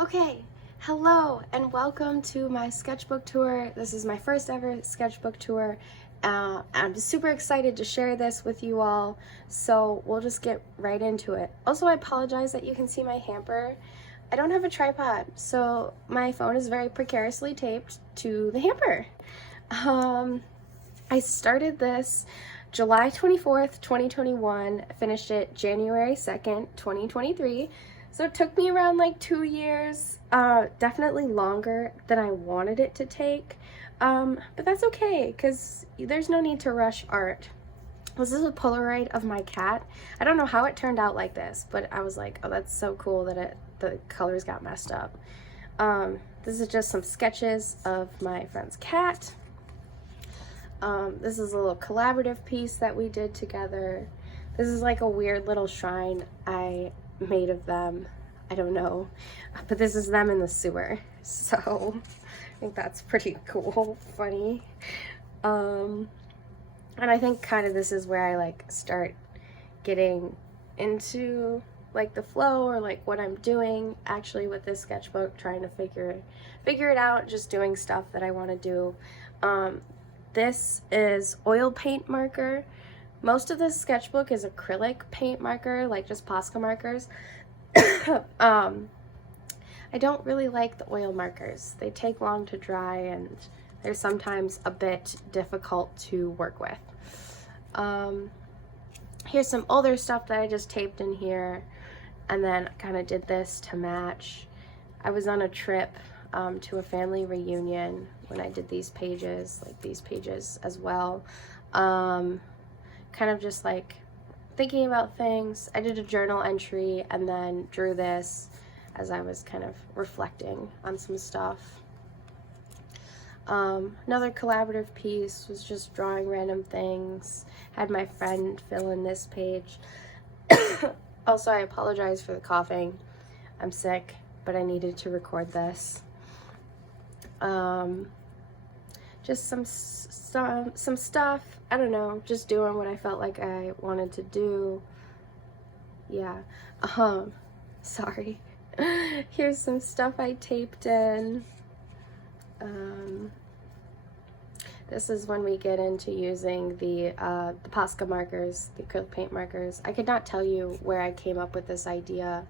Okay, hello and welcome to my sketchbook tour. This is my first ever sketchbook tour. I'm super excited to share this with you all, so we'll just get right into it. Also, I apologize that you can see my hamper. I don't have a tripod, so my phone is very precariously taped to the hamper. I started this July 24th, 2021, finished it January 2nd, 2023. So it took me around like 2 years, definitely longer than I wanted it to take, but that's okay because there's no need to rush art. This is a Polaroid of my cat. I don't know how it turned out like this, but I was like, oh, that's so cool that the colors got messed up. This is just some sketches of my friend's cat. This is a little collaborative piece that we did together. This is like a weird little shrine I made of them. I don't know, but this is them in the sewer, so I think that's pretty cool, funny. And I think kind of this is where I like start getting into like the flow or like what I'm doing actually with this sketchbook, trying to figure it out, just doing stuff that I want to do. This is oil paint marker. Most of this sketchbook is acrylic paint marker, like just Posca markers. I don't really like the oil markers. They take long to dry and they're sometimes a bit difficult to work with. Here's some older stuff that I just taped in here, and then I kind of did this to match. I was on a trip to a family reunion when I did these pages, like these pages as well. Kind of just like thinking about things. I did a journal entry and then drew this as I was kind of reflecting on some stuff. Another collaborative piece was just drawing random things. Had my friend fill in this page. Also, I apologize for the coughing. I'm sick, but I needed to record this. Just some stuff, I don't know, just doing what I felt like I wanted to do. Yeah. Sorry. Here's some stuff I taped in. This is when we get into using the Posca markers, the acrylic paint markers. I could not tell you where I came up with this idea,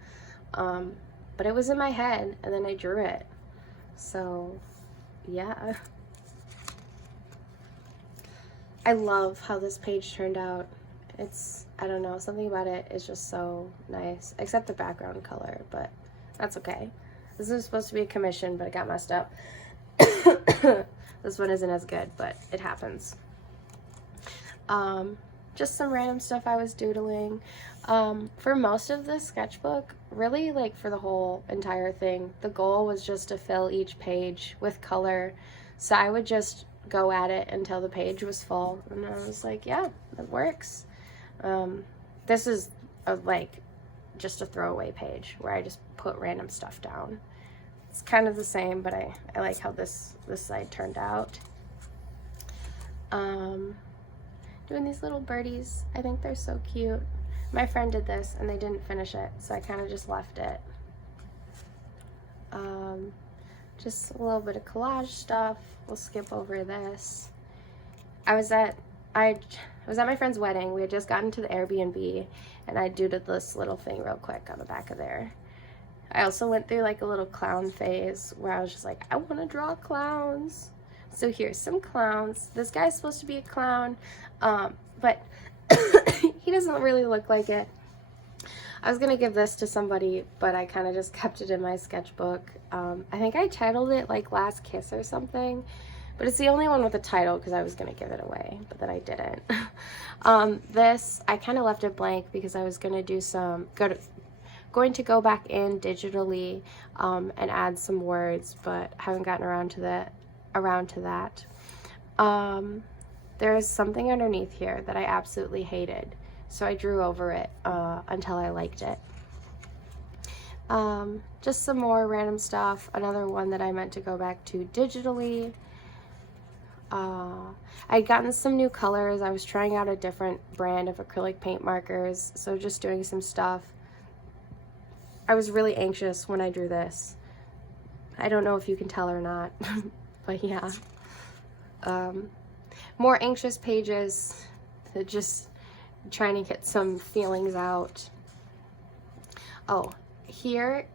but it was in my head and then I drew it. So, yeah. I love how this page turned out. It's, I don't know, something about it is just so nice, except the background color, but that's okay. This is supposed to be a commission, but it got messed up. This one isn't as good, but it happens. Just some random stuff I was doodling. For most of this sketchbook, really like for the whole entire thing, the goal was just to fill each page with color. So I would just go at it until the page was full, and I was like, yeah, that works. This is like just a throwaway page where I just put random stuff down. It's kind of the same, but I like how this side turned out. Doing these little birdies, I think they're so cute. My friend did this and they didn't finish it, so I kind of just left it. Just a little bit of collage stuff. We'll skip over this. I was at my friend's wedding. We had just gotten to the Airbnb, and I doodled this little thing real quick on the back of there. I also went through like a little clown phase where I was just like, I want to draw clowns. So here's some clowns. This guy's supposed to be a clown, but he doesn't really look like it. I was gonna give this to somebody, but I kind of just kept it in my sketchbook. I think I titled it like Last Kiss or something, but it's the only one with a title because I was gonna give it away, but then I didn't. This, I kind of left it blank because I was gonna do going to go back in digitally and add some words, but haven't gotten around to that. There is something underneath here that I absolutely hated, so I drew over it until I liked it. Just some more random stuff. Another one that I meant to go back to digitally. I'd gotten some new colors. I was trying out a different brand of acrylic paint markers, so just doing some stuff. I was really anxious when I drew this, I don't know if you can tell or not, but yeah. More anxious pages, just trying to get some feelings out. Oh, here's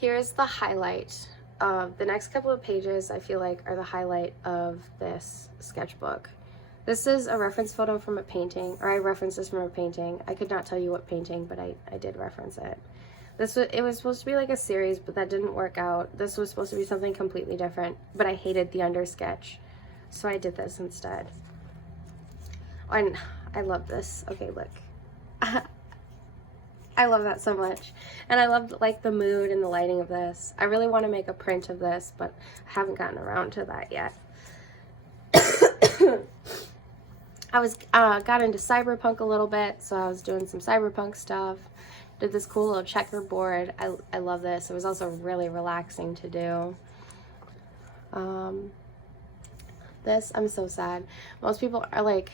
the highlight of the next couple of pages. I feel like are the highlight of this sketchbook. This is a reference photo from a painting, or I referenced this from a painting. I could not tell you what painting, but I did reference it. It was supposed to be like a series, but that didn't work out. This was supposed to be something completely different, but I hated the under sketch, so I did this instead. And I love this. Okay, look. I love that so much. And I loved like the mood and the lighting of this. I really want to make a print of this, but I haven't gotten around to that yet. I got into cyberpunk a little bit, so I was doing some cyberpunk stuff. Did this cool little checkerboard. I love this. It was also really relaxing to do. This, I'm so sad. Most people are like,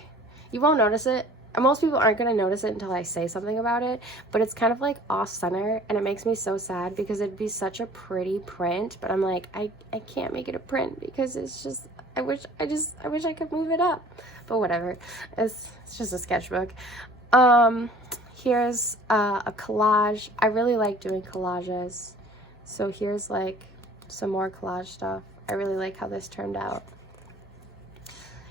you won't notice it. Most people aren't going to notice it until I say something about it, but it's kind of like off center, and it makes me so sad because it'd be such a pretty print, but I'm like, I can't make it a print because it's just, I wish I could move it up, but whatever. It's just a sketchbook. Here's a collage. I really like doing collages, so here's like some more collage stuff. I really like how this turned out.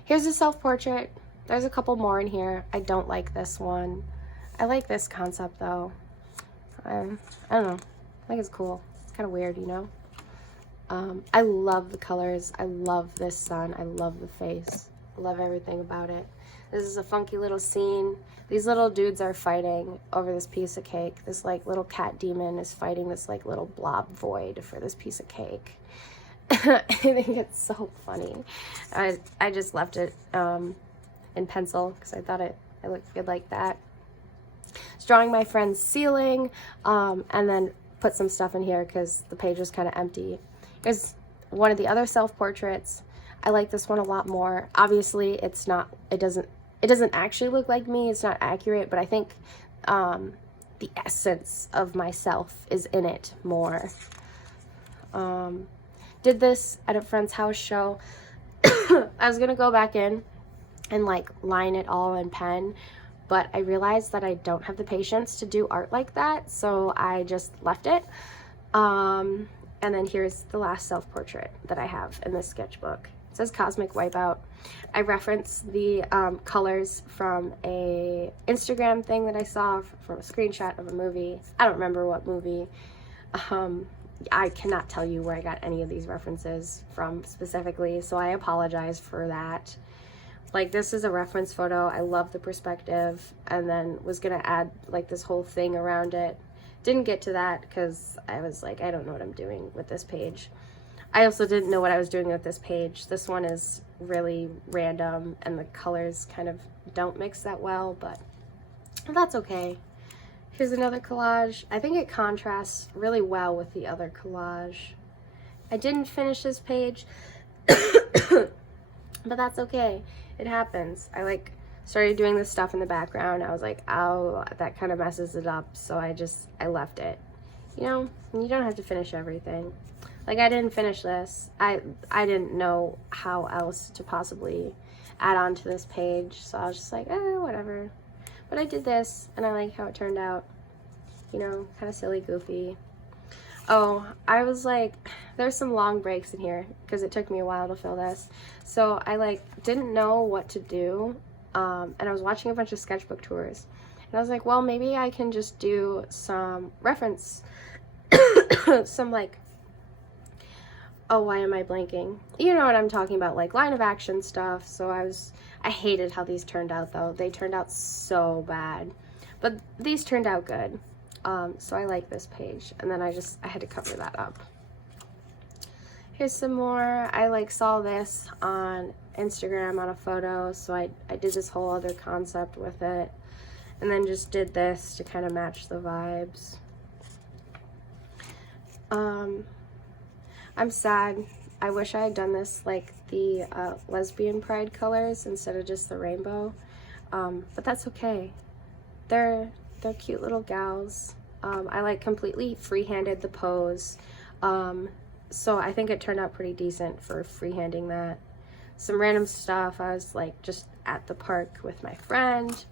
Here's a self-portrait. There's a couple more in here. I don't like this one. I like this concept though. I don't know. I think it's cool. It's kind of weird, you know? I love the colors. I love this sun. I love the face. I love everything about it. This is a funky little scene. These little dudes are fighting over this piece of cake. This like little cat demon is fighting this like little blob void for this piece of cake. I think it's so funny. I just left it in pencil because I thought it looked good like that. Just drawing my friend's ceiling, and then put some stuff in here because the page was kind of empty. Here's one of the other self-portraits. I like this one a lot more. Obviously, it doesn't actually look like me. It's not accurate, but I think the essence of myself is in it more. Did this at a friend's house show. I was gonna go back in and like line it all in pen, but I realized that I don't have the patience to do art like that, so I just left it. And then here's the last self-portrait that I have in this sketchbook. It says Cosmic Wipeout. I reference the colors from a Instagram thing that I saw from a screenshot of a movie. I don't remember what movie. I cannot tell you where I got any of these references from specifically, so I apologize for that. Like, this is a reference photo. I love the perspective, and then was gonna add like this whole thing around it. Didn't get to that because I was like, I don't know what I'm doing with this page. I also didn't know what I was doing with this page. This one is really random, and the colors kind of don't mix that well, but that's okay. Here's another collage. I think it contrasts really well with the other collage. I didn't finish this page, but that's okay. It happens. I like started doing this stuff in the background. I was like, oh, that kind of messes it up, so I left it. You know, you don't have to finish everything. Like, I didn't finish this. I didn't know how else to possibly add on to this page, so I was just like, whatever. But I did this, and I like how it turned out. You know, kind of silly, goofy. Oh, I was like, there's some long breaks in here because it took me a while to fill this. So I like didn't know what to do, and I was watching a bunch of sketchbook tours. And I was like, well, maybe I can just do some reference, some like, oh, why am I blanking? You know what I'm talking about, like line of action stuff. So I hated how these turned out though. They turned out so bad, but these turned out good. So I like this page, and then I had to cover that up. Here's some more. I like saw this on Instagram on a photo, so I did this whole other concept with it, and then just did this to kind of match the vibes. I'm sad. I wish I had done this like the lesbian pride colors instead of just the rainbow, but that's okay. They're cute little gals. I like completely free-handed the pose. So I think it turned out pretty decent for freehanding that. Some random stuff. I was like just at the park with my friend.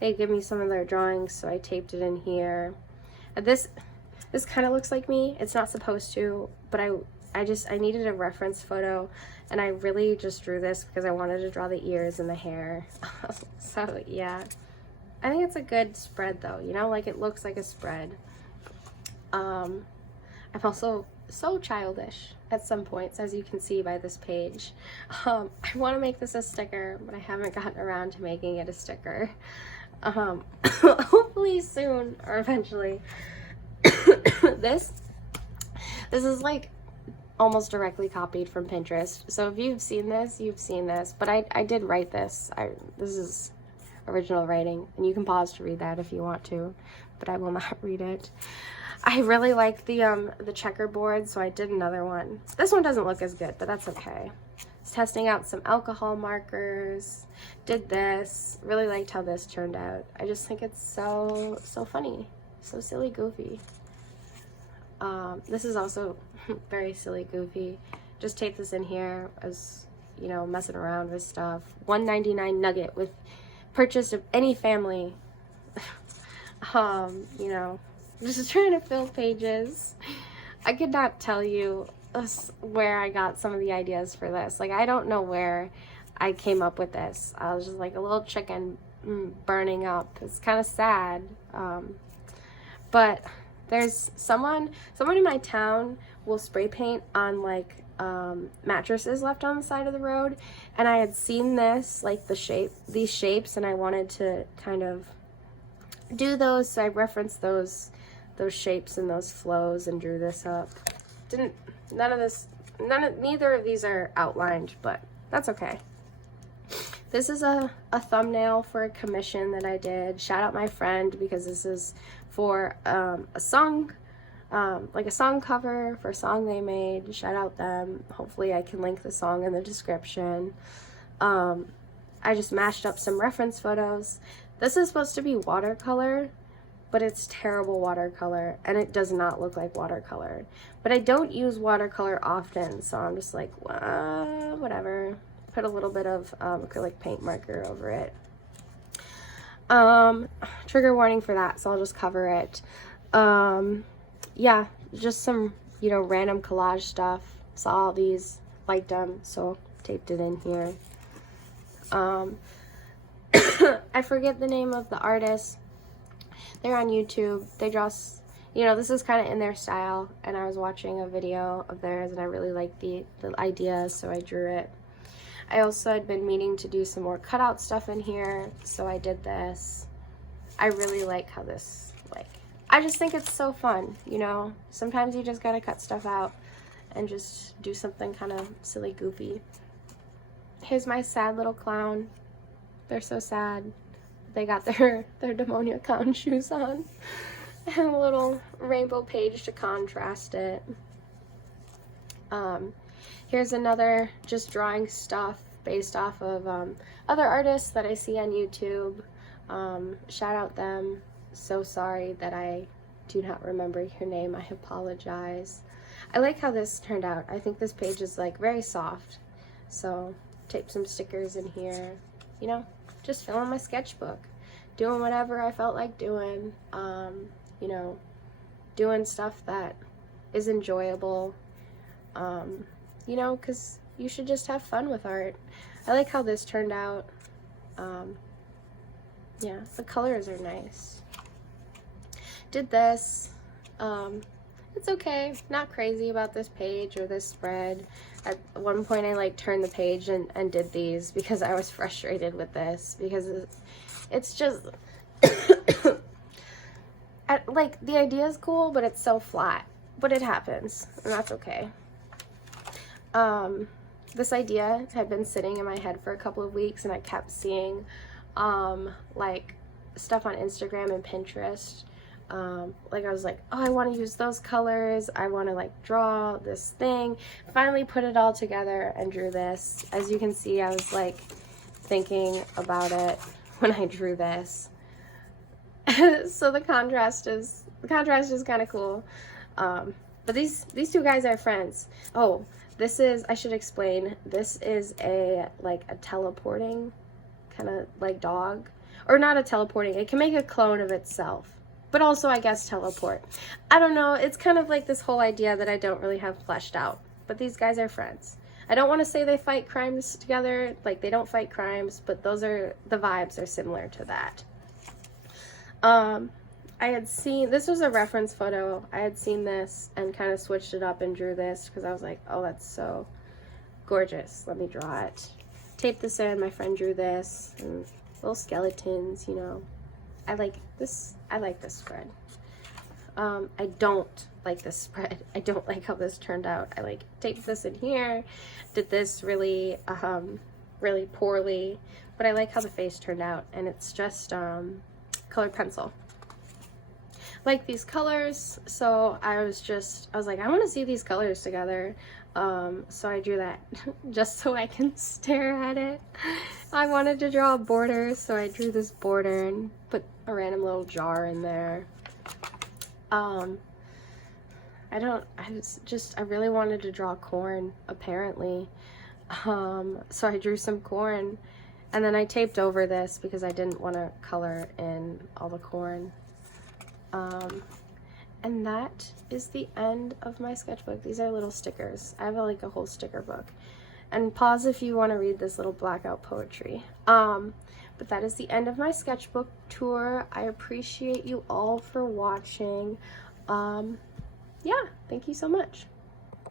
They gave me some of their drawings, so I taped it in here. This kind of looks like me. It's not supposed to, but I needed a reference photo, and I really just drew this because I wanted to draw the ears and the hair. So yeah, I think it's a good spread though, you know, like it looks like a spread. I'm also so childish at some points, as you can see by this page. I want to make this a sticker, but I haven't gotten around to making it a sticker. Hopefully soon, or eventually. This is like almost directly copied from Pinterest. So if you've seen this, you've seen this. But I did write this. This is original writing, and you can pause to read that if you want to, but I will not read it. I really like the checkerboard, so I did another one. This one doesn't look as good, but that's okay. Was testing out some alcohol markers. Did this. Really liked how this turned out. I just think it's so funny, so silly, goofy. This is also very silly, goofy. Just take this in here as, you know, messing around with stuff. $1.99 nugget with purchase of any family. You know, just trying to fill pages. I could not tell you where I got some of the ideas for this. Like, I don't know where I came up with this. I was just like a little chicken burning up. It's kind of sad. But there's someone in my town will spray paint on like mattresses left on the side of the road, and I had seen this, like these shapes, and I wanted to kind of do those, so I referenced those shapes and those flows and drew this up. Neither of these are outlined, but that's okay. This is a thumbnail for a commission that I did. Shout out my friend, because this is for a song, like a song cover for a song they made. Shout out them. Hopefully I can link the song in the description. I just mashed up some reference photos. This is supposed to be watercolor, but it's terrible watercolor, and it does not look like watercolor. But I don't use watercolor often, so I'm just like, whatever. Put a little bit of acrylic paint marker over it. Trigger warning for that, so I'll just cover it. Yeah, just some, you know, random collage stuff. Saw all these, liked them, so taped it in here. I forget the name of the artist. They're on YouTube. They draw, you know, this is kind of in their style, and I was watching a video of theirs, and I really liked the idea, so I drew it. I also had been meaning to do some more cutout stuff in here, so I did this. I really like how this, like, I just think it's so fun, you know? Sometimes you just gotta cut stuff out and just do something kind of silly, goofy. Here's my sad little clown. They're so sad. They got their Demonia clown shoes on. And a little rainbow page to contrast it. Here's another just drawing stuff based off of other artists that I see on YouTube. Shout out them. So sorry that I do not remember your name. I apologize. I like how this turned out. I think this page is like very soft. So tape some stickers in here. You know, just filling my sketchbook. Doing whatever I felt like doing. You know, doing stuff that is enjoyable. You know, because you should just have fun with art. I like how this turned out. Yeah, the colors are nice. Did this. It's okay. Not crazy about this page or this spread. At one point I like turned the page and did these because I was frustrated with this, because it's just like the idea is cool, but it's so flat. But it happens, and that's okay. This idea had been sitting in my head for a couple of weeks, and I kept seeing like stuff on Instagram and Pinterest. Like I was like, oh, I want to use those colors, I want to like draw this thing. Finally put it all together and drew this. As you can see, I was like thinking about it when I drew this. So the contrast is kind of cool. But these two guys are friends. Oh, this is, I should explain, this is a teleporting kind of like dog. Or not a teleporting, it can make a clone of itself. But also, I guess, teleport. I don't know, it's kind of like this whole idea that I don't really have fleshed out. But these guys are friends. I don't want to say they fight crimes together, like they don't fight crimes, but those are, the vibes are similar to that. I had seen, this was a reference photo, I had seen this and kind of switched it up and drew this because I was like, oh, that's so gorgeous, let me draw it. Taped this in, my friend drew this, and little skeletons, you know. I like this spread. I don't like this spread. I don't like how this turned out. I like taped this in here, did this really, really poorly, but I like how the face turned out, and it's just colored pencil. Like these colors, so I was like, I want to see these colors together. So I drew that just so I can stare at it. I wanted to draw a border, so I drew this border and put a random little jar in there. I really wanted to draw corn, apparently. So I drew some corn, and then I taped over this because I didn't want to color in all the corn. And that is the end of my sketchbook. These are little stickers. I have like a whole sticker book. And pause if you want to read this little blackout poetry. But that is the end of my sketchbook tour. I appreciate you all for watching. Yeah, thank you so much.